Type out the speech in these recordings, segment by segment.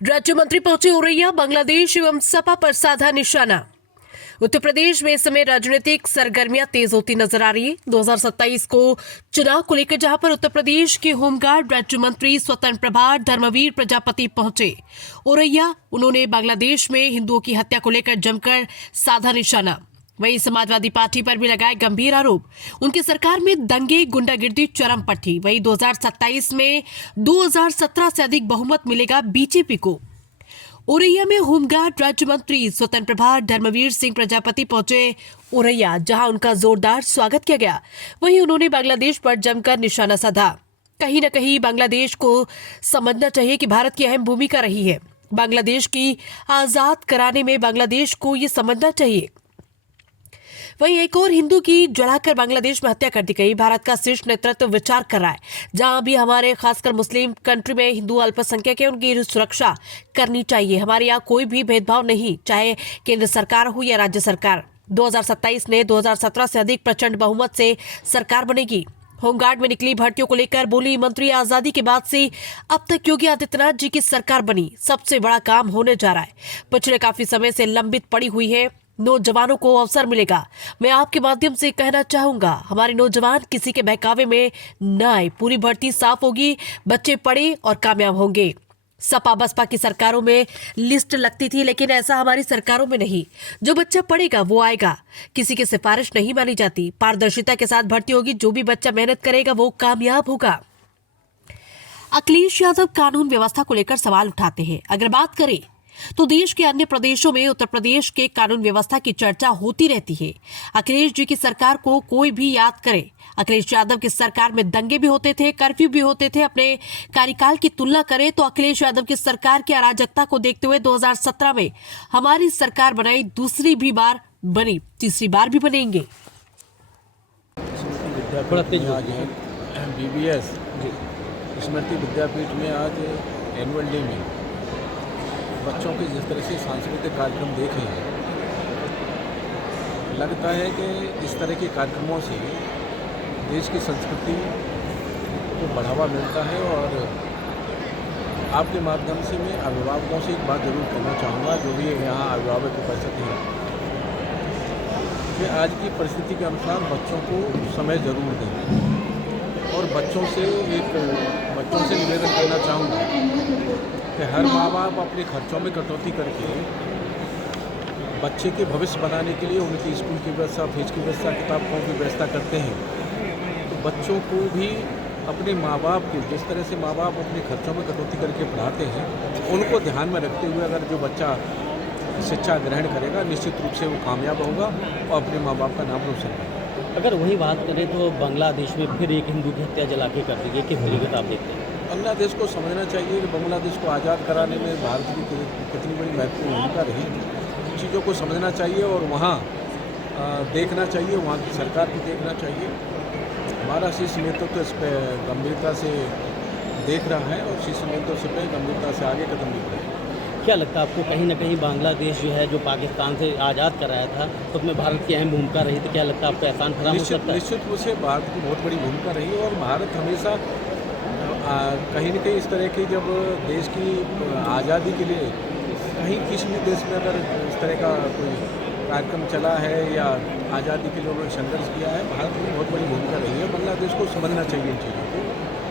राज्य मंत्री पहुंचे औरैया, बांग्लादेश एवं सपा पर साधा निशाना। उत्तर प्रदेश में इस समय राजनीतिक सरगर्मियां तेज होती नजर आ रही है। 2027 को चुनाव को लेकर जहां पर उत्तर प्रदेश के होमगार्ड राज्य मंत्री स्वतंत्र प्रभार धर्मवीर प्रजापति पहुंचे औरैया, उन्होंने बांग्लादेश में हिंदुओं की हत्या को लेकर जमकर साधा निशाना। वहीं समाजवादी पार्टी पर भी लगाए गंभीर आरोप। उनकी सरकार में दंगे गुंडागिर्दी चरम पर थी। वहीं 2027 में 2017 से अधिक बहुमत मिलेगा बीजेपी को। औरैया में होमगार्ड राज्य मंत्री स्वतंत्र प्रभार धर्मवीर सिंह प्रजापति पहुंचे औरैया, जहां उनका जोरदार स्वागत किया गया। वहीं उन्होंने बांग्लादेश पर जमकर निशाना साधा। कहीं न कहीं बांग्लादेश को समझना चाहिए कि भारत की अहम भूमिका रही है। बांग्लादेश की आजाद कराने में बांग्लादेश को ये समझना चाहिए। वहीं एक और हिंदू की जलाकर बांग्लादेश में हत्या कर दी गई। भारत का शीर्ष नेतृत्व विचार कर रहा है, जहां भी हमारे खासकर मुस्लिम कंट्री में हिंदू अल्पसंख्यक है, उनकी सुरक्षा करनी चाहिए। हमारे यहाँ कोई भी भेदभाव नहीं, चाहे केंद्र सरकार हो या राज्य सरकार। 2027 में 2017 से अधिक प्रचंड बहुमत से सरकार बनेगी। होमगार्ड में निकली भर्तियों को लेकर बोली मंत्री, आजादी के बाद से अब तक योगी आदित्यनाथ जी की सरकार बनी, सबसे बड़ा काम होने जा रहा है। पिछले काफी समय से लंबित पड़ी हुई है, नौजवानों को अवसर मिलेगा। मैं आपके माध्यम से कहना चाहूंगा, हमारे नौजवान किसी के बहकावे में न आए। पूरी भर्ती साफ होगी, बच्चे पढ़े और कामयाब होंगे। सपा बसपा की सरकारों में लिस्ट लगती थी, लेकिन ऐसा हमारी सरकारों में नहीं। जो बच्चा पढ़ेगा वो आएगा, किसी की सिफारिश नहीं मानी जाती। पारदर्शिता के साथ भर्ती होगी, जो भी बच्चा मेहनत करेगा वो कामयाब होगा। अखिलेश यादव कानून व्यवस्था को लेकर सवाल उठाते हैं। अगर बात करें तो देश के अन्य प्रदेशों में उत्तर प्रदेश के कानून व्यवस्था की चर्चा होती रहती है। अखिलेश जी की सरकार को कोई भी याद करे, अखिलेश यादव की सरकार में दंगे भी होते थे, कर्फ्यू भी होते थे। अपने कार्यकाल की तुलना करें तो अखिलेश यादव की सरकार की अराजकता को देखते हुए 2017 में हमारी सरकार बनाई, दूसरी भी बार बनी, तीसरी बार भी बनेंगे। BBS स्मृति विद्यापीठ में आज एनुअल डे में बच्चों के जिस तरह से सांस्कृतिक कार्यक्रम देखे हैं, लगता है कि इस तरह के कार्यक्रमों से देश की संस्कृति को बढ़ावा मिलता है। और आपके माध्यम से मैं अभिभावकों से एक बात जरूर कहना चाहूँगा, जो भी यहाँ अभिभावक उपस्थित हैं, कि आज की परिस्थिति के अनुसार बच्चों को समय ज़रूर दें। और बच्चों से निवेदन करना चाहूँगा कि हर माँ बाप अपने खर्चों में कटौती करके बच्चे के भविष्य बनाने के लिए उनकी स्कूल की व्यवस्था, फीस की व्यवस्था, किताबों की व्यवस्था करते हैं। तो बच्चों को भी अपने माँ बाप के, जिस तरह से माँ बाप अपने खर्चों में कटौती करके पढ़ाते हैं, उनको ध्यान में रखते हुए अगर जो बच्चा शिक्षा ग्रहण करेगा, निश्चित रूप से वो कामयाब होगा और अपने माँ बाप का नाम रोशन करेगा। अगर वही बात करें तो बांग्लादेश में फिर एक हिंदू की हत्या जला के कर दी गई, किस तरीके से आप देखते हैं? बांग्लादेश को समझना चाहिए कि बांग्लादेश को आज़ाद कराने में भारत की कितनी बड़ी महत्वपूर्ण भूमिका रही। चीज़ों को समझना चाहिए और वहाँ देखना चाहिए, वहाँ की सरकार भी देखना चाहिए। हमारा शीर्ष नेतृत्व तो इस पर गंभीरता से देख रहा है और शीर्ष नेतृत्व से गंभीरता से आगे कदम बढ़ रहे हैं। क्या लगता है आपको, कहीं ना कहीं बांग्लादेश जो है, जो पाकिस्तान से आज़ाद कराया था, तो उसमें भारत की अहम भूमिका रही थी? क्या लगता है आपको एहसान फराहम हो सकता है? निश्चित रूप से भारत की बहुत बड़ी भूमिका रही है। और भारत हमेशा कहीं न कहीं इस तरह की, जब देश की आज़ादी के लिए कहीं किसी भी देश में अगर इस तरह का कोई कार्यक्रम चला है या आज़ादी के लिए उन्होंने संघर्ष किया है, भारत की बहुत बड़ी भूमिका रही है। बांग्लादेश को समझना चाहिए इन चीज़ों को।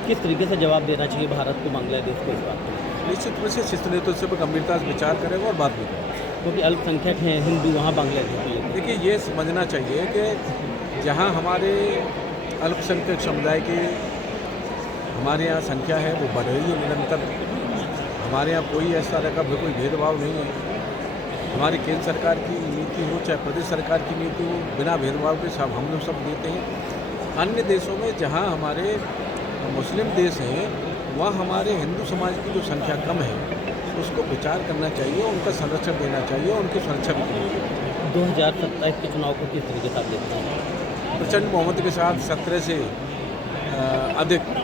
किस तरीके से जवाब देना चाहिए भारत को बांग्लादेश को इस बात में? निश्चित रूप से शीर्ष नेतृत्व पर गंभीरता से विचार करेगा और बात भी करेगा, क्योंकि अल्पसंख्यक हैं हिंदू वहाँ बांग्लादेश में। देखिए, ये समझना चाहिए कि जहाँ हमारे अल्पसंख्यक समुदाय की हमारे यहाँ संख्या है वो बढ़ रही है निरंतर। हमारे यहाँ कोई इस तरह का कोई भेदभाव नहीं है। हमारी केंद्र सरकार की नीति हो चाहे प्रदेश सरकार की नीति हो, बिना भेदभाव के सब हम लोग सब देते हैं। अन्य देशों में जहाँ हमारे मुस्लिम देश हैं, वहाँ हमारे हिंदू समाज की जो संख्या कम है, उसको विचार करना चाहिए, उनका संरक्षण देना चाहिए, उनकी सुरक्षा भी करनी चाहिए। 2027 के चुनाव को किस तरीके से आप देखते हैं? प्रचंड बहुमत के साथ 17 से अधिक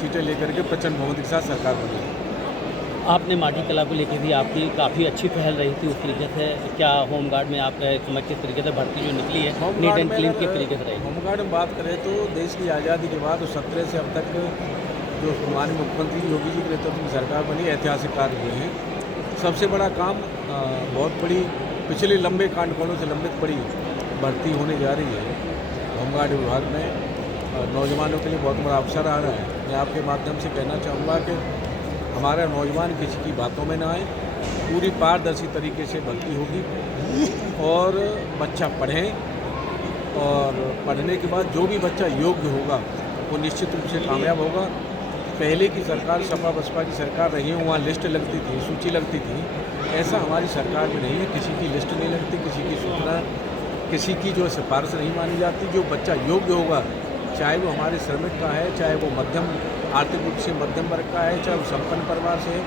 सीटें लेकर के प्रचंड बहुमत के साथ सरकार बनेगी। आपने माटी कला को लेकर भी आपकी काफ़ी अच्छी पहल रही थी, उस तरीके से क्या होमगार्ड में आप समझ किस तरीके से भर्ती जो निकली है नीट एंड क्लीन किस तरीके से रही? होमगार्ड में बात करें तो देश की आज़ादी के बाद 17 से अब तक जो हमारे मुख्यमंत्री योगी जी के नेतृत्व में सरकार बनी, ऐतिहासिक कार्य हुए हैं। सबसे बड़ा काम बहुत बड़ी पिछले लंबे कांडकोणों से लंबित बड़ी भर्ती होने जा रही है होमगार्ड विभाग में। नौजवानों के लिए बहुत बड़ा अवसर आ रहा है। मैं आपके माध्यम से कहना चाहूँगा कि हमारा नौजवान किसी की बातों में ना आए, पूरी पारदर्शी तरीके से भर्ती होगी और बच्चा पढ़ें और पढ़ने के बाद जो भी बच्चा योग्य होगा वो निश्चित रूप से कामयाब होगा। पहले की सरकार सपा बसपा की सरकार रही है, वहाँ लिस्ट लगती थी, सूची लगती थी। ऐसा हमारी सरकार में नहीं है, किसी की लिस्ट नहीं लगती, किसी की सूचना, किसी की जो सिफारिश नहीं मानी जाती। जो बच्चा योग्य होगा, चाहे वो हमारे श्रमिक का है, चाहे वो मध्यम आर्थिक रूप से मध्यम वर्ग का है, चाहे वो संपन्न परिवार से है,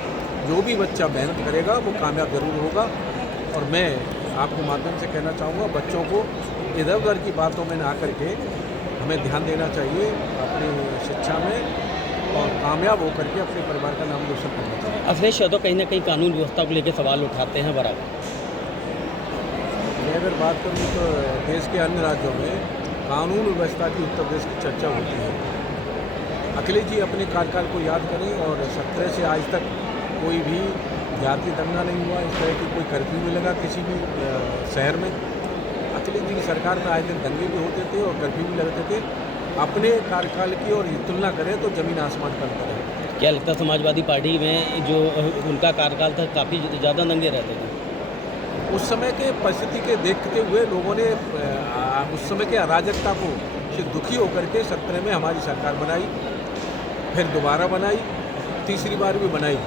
जो भी बच्चा मेहनत करेगा वो कामयाब जरूर होगा। और मैं आपके माध्यम से कहना चाहूँगा, बच्चों को इधर उधर की बातों में ना करके हमें ध्यान देना चाहिए अपनी शिक्षा में और कामयाब होकर के अपने परिवार का नाम रोशन करना चाहिए। अखिलेश यादव कहीं ना कहीं कानून व्यवस्था को लेकर सवाल उठाते हैं बराबर। मैं अगर बात करूँ तो देश के अन्य राज्यों में कानून व्यवस्था की उत्तर प्रदेश की चर्चा होती है। अखिलेश जी अपने कार्यकाल को याद करें और 17 से आज तक कोई भी जाति दंगा नहीं हुआ, इस तरह की कोई कर्फ्यू नहीं लगा किसी भी शहर में। अखिलेश जी की सरकार में आए दिन दंगे भी होते थे और कर्फ्यू भी लगते थे। अपने कार्यकाल की और तुलना करें तो जमीन आसमान का अंतर है। क्या लगता है समाजवादी पार्टी में जो उनका कार्यकाल था काफ़ी ज़्यादा दंगे रहते थे? उस समय के परिस्थिति के देखते हुए लोगों ने उस समय के अराजकता को से दुखी होकर के 17 में हमारी सरकार बनाई, फिर दोबारा बनाई, तीसरी बार भी बनाई।